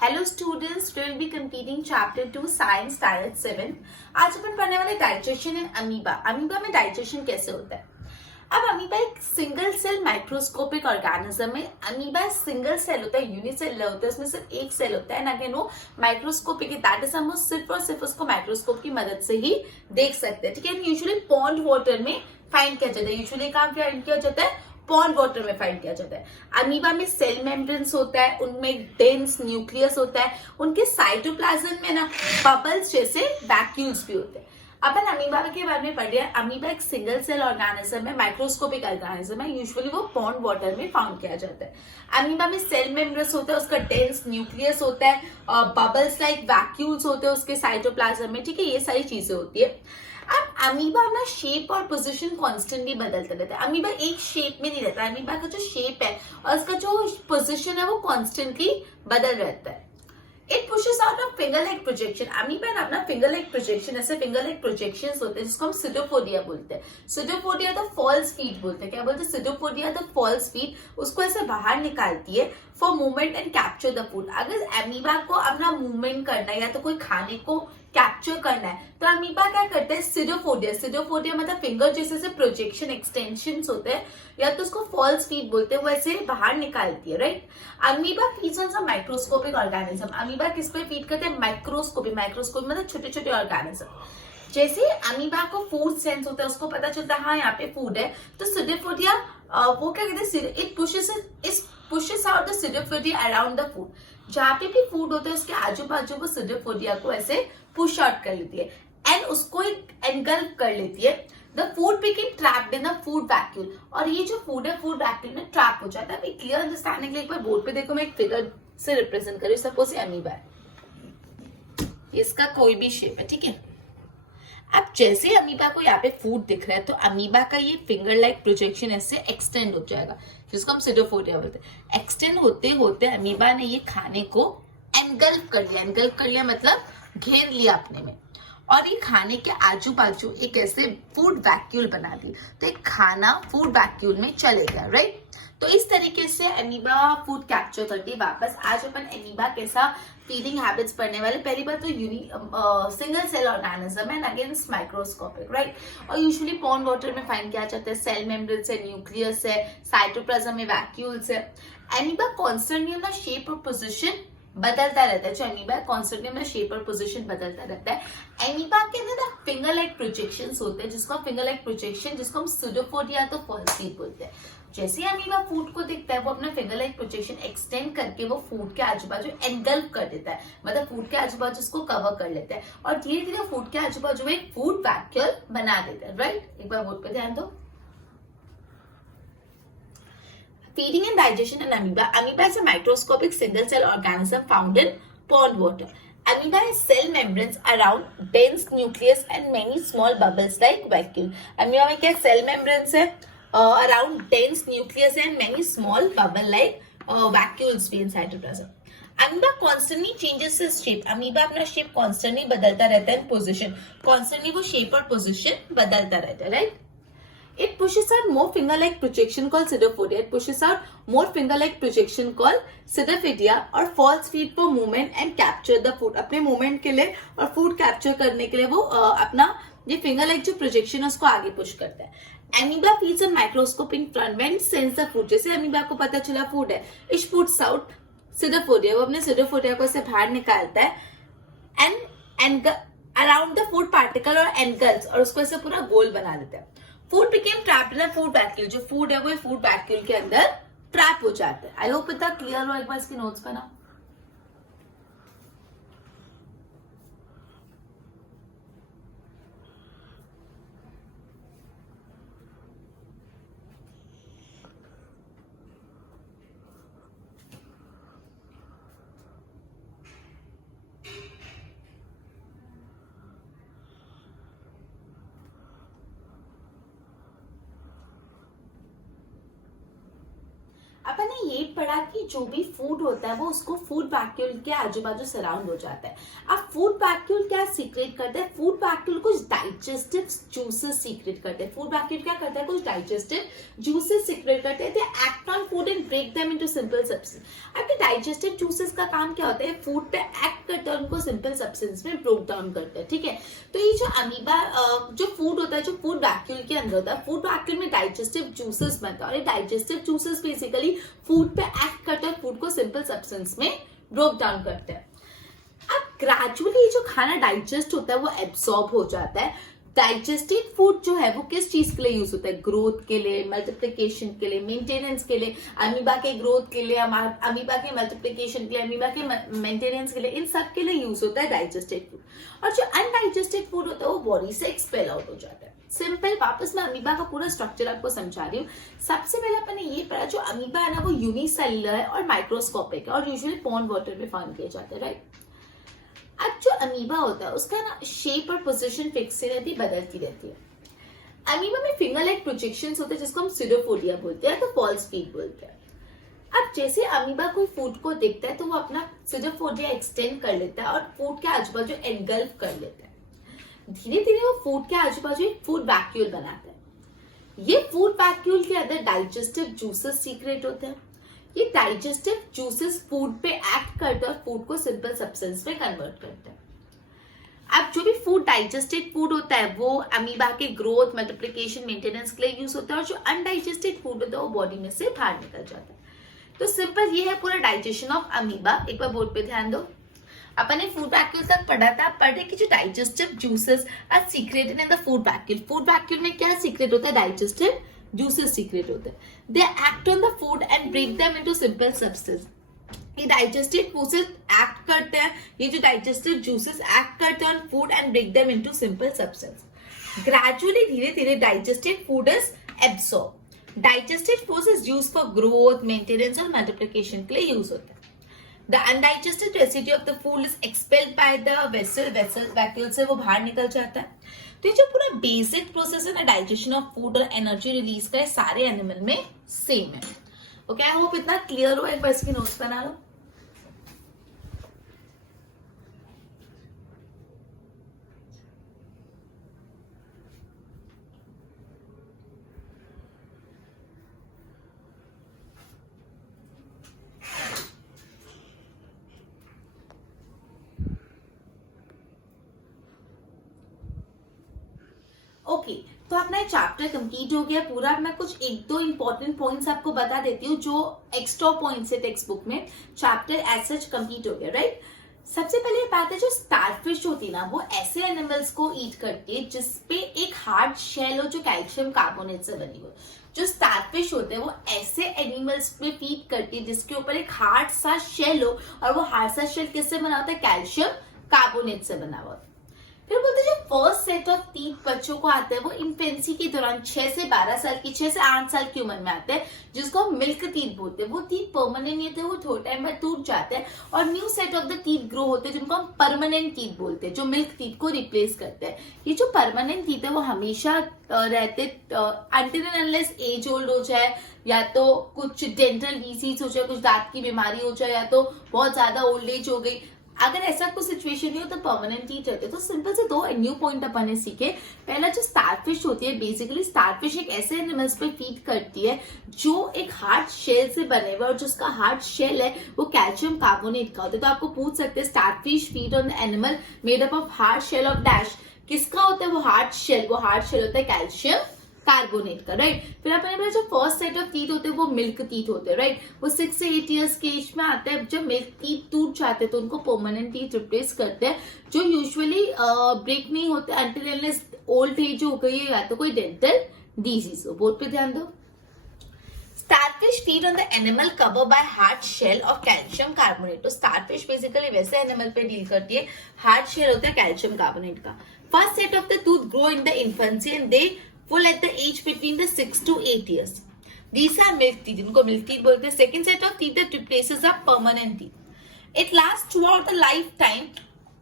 Hello students, we will be completing chapter 2 science standard 7। आज अपन पढ़ने वाले डाइजेशन एंड अमीबा। अमीबा में digestion कैसे होता है। अब अमीबा एक सिंगल सेल माइक्रोस्कोपिक ऑर्गेनिज्म है। अमीबा सिंगल सेल होता है, यूनिसेलुलर होता है, उसमें सिर्फ एक सेल होता है, ना कि वो माइक्रोस्कोपिक है। दैट इज हम सिर्फ और सिर्फ उसको माइक्रोस्कोप की मदद से ही देख सकते हैं। ठीक है, यूजुअली पॉन्ड वाटर में फाइंड किया जाता है। यूजुअली कहाँ फाइंड किया जाता है? पॉन्ड वाटर में फाइंड किया जाता है। अमीबा में सेल मेम्ब्रेन्स होता है, उनमें डेंस न्यूक्लियस होता है, उनके साइटोप्लाज्म में ना बबल्स जैसे वैक्यूल्स भी होते हैं। अपन अमीबा के बारे में पढ़ रहे हैं। अमीबा एक सिंगल सेल ऑर्गेनिज्म है, माइक्रोस्कोपिक ऑर्गेनिज्म है। यूजुअली वो पॉन्ड वाटर में फाउंड किया जाता है। अमीबा में सेल मेम्ब्रेन्स होता है, उसका डेंस न्यूक्लियस होता है, बबल्स लाइक वैक्यूल्स होते हैं उसके साइटोप्लाज्म में। ठीक है, ये सारी चीजें होती है। अब अमीबा अपना शेप और पोजीशन कॉन्स्टेंटली बदलता रहता है। अमीबा एक शेप में नहीं रहता। अमीबा का जो शेप है और उसका जो पोजीशन है वो कॉन्स्टेंटली बदल रहता है। It pushes out of finger like projection. Amoeba ना अपना फिंगर लाइक प्रोजेक्शन, ऐसे फिंगर लाइक प्रोजेक्शंस होते हैं जिसको हम सिडोपोडिया बोलते हैं। सिडोपोडिया तो फॉल्स फीट बोलते हैं। क्या बोलते हैं? सिडोपोडिया तो फॉल्स फीट, उसको ऐसे बाहर निकालती है for movement and capture the food. अगर अमीबा को अपना मूवमेंट करना है या तो कोई खाने को कैप्चर करना है तो अमीबा क्या करते हैं? सिडोपोडिया, सिडोपोडिया मतलब फिंगर जैसे से प्रोजेक्शन एक्सटेंशन होते हैं, या तो उसको फॉल्स फीट बोलते हैं, वो ऐसे बाहर निकालती है। Right, amoeba feeds on some microscopic organism. Amoeba किस पे फीड करते हैं? माइक्रोस्कोपिक। माइक्रोस्कोप मतलब छोटे छोटे ऑर्गेनिज्म। जैसे अमीबा को फूड सेंस होता है, उसको पता चलता है हाँ यहाँ पे फूड है, तो सिडोपोडिया वो क्या कहते हैं? It pushes out the सिडोपोडिया around the food. जहाँ पे भी फूड होता है उसके आजू बाजू वो सिडोपोडिया को ऐसे पुश आउट कर लेती है एंड उसको एक एनगल्फ कर लेती है। The food became trapped in the food vacuole. और ये जो फूड है फूड वैक्यूल में ट्रैप हो जाता है। क्लियर अंडरस्टैंडिंग के लिए एक बार बोर्ड पे देखो, मैं एक फिगर से रिप्रेजेंट करूँ। सपोज ये अमीबा है, इसका कोई भी शेप है। ठीक है, अब जैसे अमीबा को यहाँ पे फूड दिख रहा है तो अमीबा का ये फिंगर लाइक प्रोजेक्शन ऐसे एक्सटेंड हो जाएगा, जिसको हम सिडोपोडिया बोलते हैं। एक्सटेंड होते होते अमीबा ने ये खाने को एनगल्फ कर लिया। एनगल्फ कर लिया मतलब घेर लिया अपने में, और ये खाने के आजू बाजू एक ऐसे फूड वैक्यूल बना दी, तो एक खाना फूड वैक्यूल में चले गया। राइट, तो इस तरीके से अमीबा फूड कैप्चर करती है वापस। आज अपन अमीबा कैसा फीडिंग हैबिट्स पढ़ने वाले। पहली बात तो सिंगल सेल ऑर्गेनिज्म है, अगेंस्ट माइक्रोस्कोपिक। राइट, और यूजुअली पॉन्ड वाटर में फाइंड किया जाता है। सेल मेम्ब्रेन्स है, न्यूक्लियस है, साइटोप्लाज्म में वैक्यूल्स है। अमीबा कॉन्स्टेंटली अपना शेप और पोजिशन बदलता रहता है। जो अमीबा कॉन्स्टेंटली अपना शेप और पोजीशन बदलता रहता है। अमीबा के अंदर फिंगर लाइक प्रोजेक्शंस होते हैं, जिसको हम फिंगर लाइक प्रोजेक्शन, जिसको हम सिडोपोडिया तो फॉल्स फीट बोलते हैं। जैसे अमीबा फूड को देखता है वो अपना फिंगर लाइक प्रोजेक्शन एक्सटेंड करके वो फूड के आजू बाजू एनगल्फ कर देता है, मतलब फूड के आजू बाजू उसको कवर कर लेता है और धीरे धीरे फूड के आजू बाजू में एक फूड वैक्यूल बना देता है। राइट, एक बार बोर्ड पे ध्यान दो। Feeding and digestion in amoeba. Amoeba is a microscopic single cell organism found in pond water. Amoeba has cell membranes around dense nucleus and many small bubbles like vacuole. Amoeba में क्या cell membranes है, around dense nucleus and many small bubble like vacuoles भी in cytoplasm. Amoeba constantly changes its shape. Amoeba अपना shape constantly बदलता रहता है, position constantly वो shape और position बदलता रहता है। Right? It pushes out more finger-like projection called pseudopodia. It pushes out more finger-like projection called pseudopodia और falls feet for movement and capture the food. अपने movement के लिए और food capture करने के लिए वो अपना ये finger-like जो projection है उसको आगे push करता है। Amoeba feeds on microscope in front when it sense the food. जैसे amoeba को पता चला food है, it puts out pseudopodia. वो अपने pseudopodia को ऐसे बाहर निकालता है and around the food particle और engulfs और उसको ऐसे पूरा गोल बना देता है। Food became trapped in food vacuole. जो फूड है वो फूड वैक्यूल के अंदर ट्रैप हो जाता है। आई होप इतना क्लियर हो। एक बार इसकी नोट्स बनाओ। अपन ने ये पढ़ा कि जो भी फूड होता है वो उसको फूड वैक्यूल के आजू बाजू सराउंड हो जाता है। अब फूड वैक्यूल क्या सीक्रेट करता है? फूड वैक्यूल कुछ डाइजेस्टिव जूसेस सीक्रेट करते हैं। फूड वैक्यूल क्या करता है? कुछ डाइजेस्टिव जूसेस सीक्रेट करते हैं। They act on food and break them into simple substance. आपके डाइजेस्टिव जूसेस का काम क्या होता है? फूड पे एक्ट करते हैं, उनको सिंपल सब्सटेंस में ब्रोक डाउन करते हैं। ठीक है, तो ये जो अमीबा जो फूड होता है, जो फूड वैक्यूल के अंदर होता है, फूड वैक्यूल में डाइजेस्टिव जूसेस बनता है और ये डाइजेस्टिव जूसेस बेसिकली फूड पे एक्ट करते हैं, फूड को सिंपल सब्सटेंस में ब्रोक डाउन करते हैं। अब ग्रेजुअली जो खाना डाइजेस्ट होता है वो एब्सॉर्ब हो जाता है। डाइजेस्टेड फूड जो है वो किस चीज के लिए यूज होता है? ग्रोथ के लिए, मल्टीप्लिकेशन के लिए, मेंटेनेंस के लिए, अमीबा के ग्रोथ के लिए, अमीबा के मल्टीप्लिकेशन के लिए, अमीबा के मेंटेनेंस के लिए, इन सब के लिए यूज होता है डाइजेस्टेड फूड। और जो अनडाइजेस्टेड फूड होता है वो बॉडी से एक्सपेल आउट हो जाता है। सिंपल, वापस मैं अमीबा का पूरा स्ट्रक्चर आपको समझा रही हूँ। सबसे पहले अपन ने ये पढ़ा, जो अमीबा है ना वो यूनिसेलुलर है और माइक्रोस्कोपिक है और यूजुअली पॉन्ड वाटर में फाउंड किया जाता है, राइट। अब जो अमीबा होता है उसका ना शेप और पोजीशन फिक्स रहती, बदलती रहती है। अमीबा में फिंगर लाइक प्रोजेक्शंस होते हैं जिसको हम सिडोफोडिया बोलते हैं, तो फॉल्स फीट बोलते हैं। अब जैसे अमीबा कोई फूड को देखता है तो वो अपना सिडोफोडिया एक्सटेंड कर लेता है और फूड के आजू बाजू एनगल्फ कर लेता है। धीरे धीरे वो फूड के आजू बाजू एक फूड वैक्यूल बनाता है। ये फूड वैक्यूल के अंदर डाइजेस्टिव जूसेस सीक्रेट होते हैं। ये डाइजेस्टिव जूसेस फूड पे एक्ट करते हैं और फूड को सिंपल सब्सटेंस में कन्वर्ट करते हैं। अब जो भी फूड डाइजेस्टेड फूड होता है वो अमीबा के ग्रोथ, मल्टीप्लिकेशन, मेंटेनेंस के लिए यूज होता है और जो अनडाइजेस्टेड फूड होता है वो बॉडी में से बाहर निकल जाता है। तो सिंपल ये है पूरा डाइजेशन ऑफ अमीबा। एक बार बोर्ड पे ध्यान दो। अपन ने फूड वैक्यूल तक पढ़ा था, पढ़े कि जो digestive juices are secreted in the food vacuole. Food vacuole में क्या सीक्रेट होता है? डाइजेस्टिव जूसेस सीक्रेट होते हैं। They act on the food and break them into simple substance. ये डाइजेस्टिव जूसेस एक्ट करते हैं, ये जो डाइजेस्टिव जूसेस एक्ट करते हैं on food and break them into simple substance. Gradually, धीरे धीरे digested food is absorb. Digested food is used for growth, maintenance और मल्टीप्लिकेशन के लिए यूज होता है। The undigested residue of the food is expelled by the vacuole से वो बाहर निकल जाता है। तो ये जो पूरा बेसिक प्रोसेस है ना डाइजेशन ऑफ फूड और एनर्जी रिलीज का, सारे एनिमल में सेम है। ओके, आई होप इतना क्लियर हो। एक बार इसकी नोट्स बना लो। ओके, तो अपना चैप्टर कंप्लीट हो गया पूरा। मैं कुछ एक दो इंपॉर्टेंट पॉइंट्स आपको बता देती हूँ जो एक्स्ट्रा पॉइंट्स है टेक्स्ट बुक में। चैप्टर एज सच कंप्लीट हो गया, राइट। सबसे पहले बात है, जो स्टारफिश होती है ना वो ऐसे एनिमल्स को ईट करती है जिसपे एक हार्ड शेल हो जो कैल्शियम कार्बोनेट से बनी हो। जो स्टारफिश होते हैं वो ऐसे एनिमल्स में फीड करती है जिसके ऊपर एक हार्ड सा शेल हो, और वो हार्ड सा शेल किससे बना होता है? कैल्शियम कार्बोनेट से बना हुआ। फिर बोलते जो फर्स्ट सेट ऑफ टीथ बच्चों को आते हैं वो इन्फेंसी के दौरान 6 से 12 साल की, 6 से 8 साल की उम्र में आते हैं, जिसको हम मिल्क टीथ बोलते हैं। वो टीथ परमानेंट नहीं होते, वो थोड़े टाइम बाद टूट जाते हैं और new set of the teeth grow होते हैं जिनको हम परमानेंट टीथ बोलते हैं, जो मिल्क टीथ को रिप्लेस करते हैं। ये जो परमानेंट टीथ है वो हमेशा रहते until and unless as old हो जाए, या तो कुछ डेंटल डिसीज हो जाए, कुछ दांत की बीमारी हो जाए, या तो बहुत ज्यादा ओल्ड एज हो गई। अगर ऐसा कुछ सिचुएशन नहीं हो तो परमानेंट टीथ रहते। तो सिंपल से दो न्यू पॉइंट अपन ने सीखे। पहला, जो स्टारफिश होती है, बेसिकली स्टारफिश एक ऐसे एनिमल्स पे फीड करती है जो एक हार्ड शेल से बने हुए, और जो उसका हार्ड शेल है वो कैल्शियम कार्बोनेट का होता है। तो आपको पूछ सकते हैं, starfish feed on the animal made up of hard shell of dash. किसका होता है वो हार्ड शेल? वो हार्ड शेल होता है कैल्शियम कार्बोनेट का, राइट। फिर अपने पास जो फर्स्ट सेट ऑफ टीथ होते हैं वो मिल्क टीथ होते हैं, राइट। वो 6 से 8 ईयर्स के एज में आते हैं। जब मिल्क टीथ टूट जाते हैं तो उनको परमानेंट टीथ रिप्लेस करते हैं, जो यूजुअली ब्रेक नहीं होते अनटिल अनलेस ओल्ड एज हो गई है या तो कोई डेंटल डिजीज हो। बोर्ड पे ध्यान दो। Starfish feed on the animal cover by hard shell of calcium carbonate. तो स्टारफिश बेसिकली वैसे एनिमल पे डील करती है, हार्ड शेल होता है कैल्शियम कार्बोनेट का। First set of the tooth grow in the infancy and they full at the age between the 6 to 8 years. These are milk teeth, इनको milk teeth बोलते हैं। Second set of teeth that replaces a permanent teeth. It lasts throughout the lifetime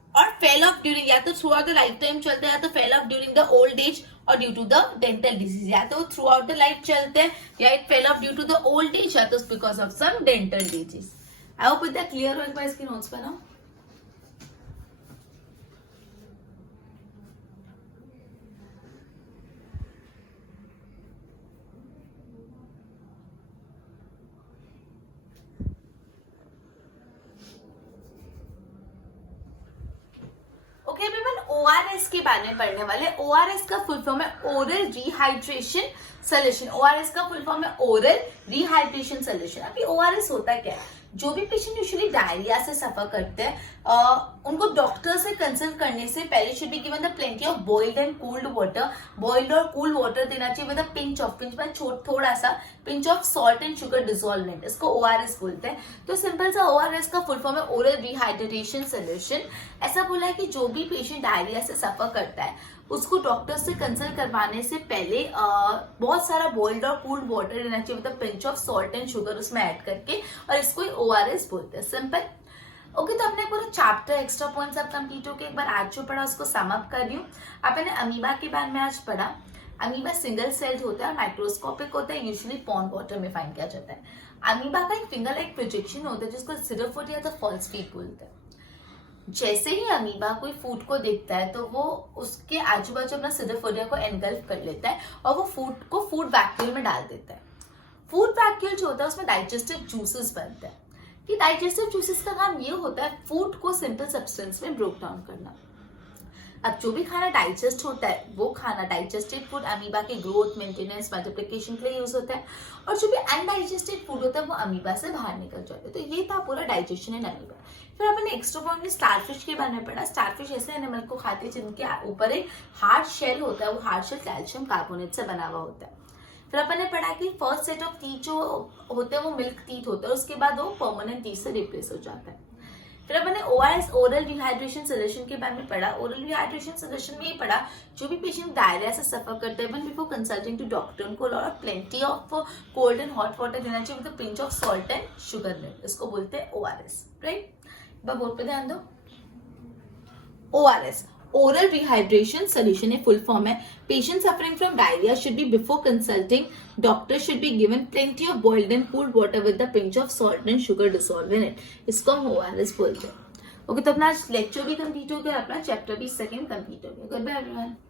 और fell off during, या तो through out the life time चलते हैं, या तो fell off during the old age और due to the dental disease, या तो थ्रू आउट द लाइफ चलते हैं, या it fell off due to the old age, या तो because of some dental disease. I hope it clear हो। एक बार इसकी नोट्स बनाओ। ओके एवरीवन, ओआरएस के बारे में पढ़ने वाले। ओआरएस का फुल फॉर्म है ओरल रिहाइड्रेशन सोल्यूशन। ओआरएस का फुल फॉर्म है ओरल रिहाइड्रेशन सोल्यूशन। अभी ओआरएस होता क्या है? जो भी पेशेंट यूजुअली डायरिया से सफर करते हैं उनको डॉक्टर से कंसल्ट करने से पहले should be given the plenty of boiled and cooled water. Boiled और कूल वाटर देना चाहिए with a pinch of, pinch में थोड़ा सा pinch of salt and sugar डिसॉल्वेंट। इसको ओआरएस बोलते हैं। तो सिंपल सा ओआरएस का फुल फॉर्म है ओरल रिहाइड्रेशन सोल्यूशन। ऐसा बोला है कि जो भी पेशेंट डायरिया से सफर करता है उसको डॉक्टर से कंसल्ट करवाने से पहले बहुत सारा बॉइल्ड और कूल्ड वाटर लेना चाहिए मतलब pinch of salt and sugar उसमें ऐड करके, और इसको ओआरएस बोलते हैं। सिंपल। ओके, तो अपने पूरा चैप्टर एक्स्ट्रा पॉइंट्स अब कंप्लीट हो गए। एक बार आज जो पढ़ा उसको सम अप कर रही हूँ। आपने अमीबा के बारे में आज पढ़ा। अमीबा सिंगल सेल्ड होता है, माइक्रोस्कोपिक होता है, यूजुअली पॉन्ड वाटर में फाइंड किया जाता है। अमीबा का एक फिंगर लाइक प्रोजेक्शन होता है जिसको सिडोफोड या तो फॉल्स फीट बोलते हैं। जैसे ही अमीबा कोई फूड को देखता है तो वो उसके आजू बाजू अपना सिडोफोडिया को एनगल्फ कर लेता है और वो फूड को फूड वैक्यूल में डाल देता है। फूड वैक्यूल जो होता है उसमें डाइजेस्टिव जूसेस बनते हैं। कि डाइजेस्टिव जूसेस का काम ये होता है फूड को सिंपल सब्सटेंस में ब्रेक डाउन करना। अब जो भी खाना डाइजेस्ट होता है वो खाना डाइजेस्टेड फूड अमीबा के ग्रोथ, मेंटेनेंस, मल्टीप्लिकेशन के लिए यूज होता है, और जो भी अनडाइजेस्टेड फूड होता है वो अमीबा से बाहर निकल जाता है। तो ये था पूरा डाइजेशन इन अमीबा। फिर अपने एक्स्ट्रा पॉइंट में स्टारफिश के बारे में पढ़ा। स्टारफिश ऐसे एनिमल को खाते हैं जिनके ऊपर एक हार्ड शेल होता है। वो हार्ड शेल कैल्शियम कार्बोनेट से बना हुआ होता है। फिर अपन ने पढ़ा कि फर्स्ट सेट ऑफ टीथ जो होते हैं वो मिल्क टीथ होता है, उसके बाद वो परमानेंट टीथ से रिप्लेस हो जाता है। फिर अपन ने ओआरएस ओरल रिहाइड्रेशन सोल्यूशन के बारे में पढ़ा। ओरल रिहाइड्रेशन सोल्यूशन में ही पढ़ा जो भी पेशेंट डायरिया से सफर करते हैं बिफोर कंसल्टिंग टू डॉक्टर उनको lot plenty of cold and hot water देना चाहिए with pinch of salt and sugar net. इसको बोलते हैं ओआरएस, राइट। बोर्ड पे ध्यान दो। ओआरएस ओरल रिहाइड्रेशन सोल्यूशन है, फुल फॉर्म है patient suffering from diarrhoea should be before consulting doctor should be given plenty of boiled and cooled water with the pinch of salt and sugar dissolve in it. इसको हम ORS बोलते हैं। Okay, तो अपना lecture भी complete हो गया, अपना चैप्टर भी सेकंड कंप्लीट हो गया। Good bye everyone.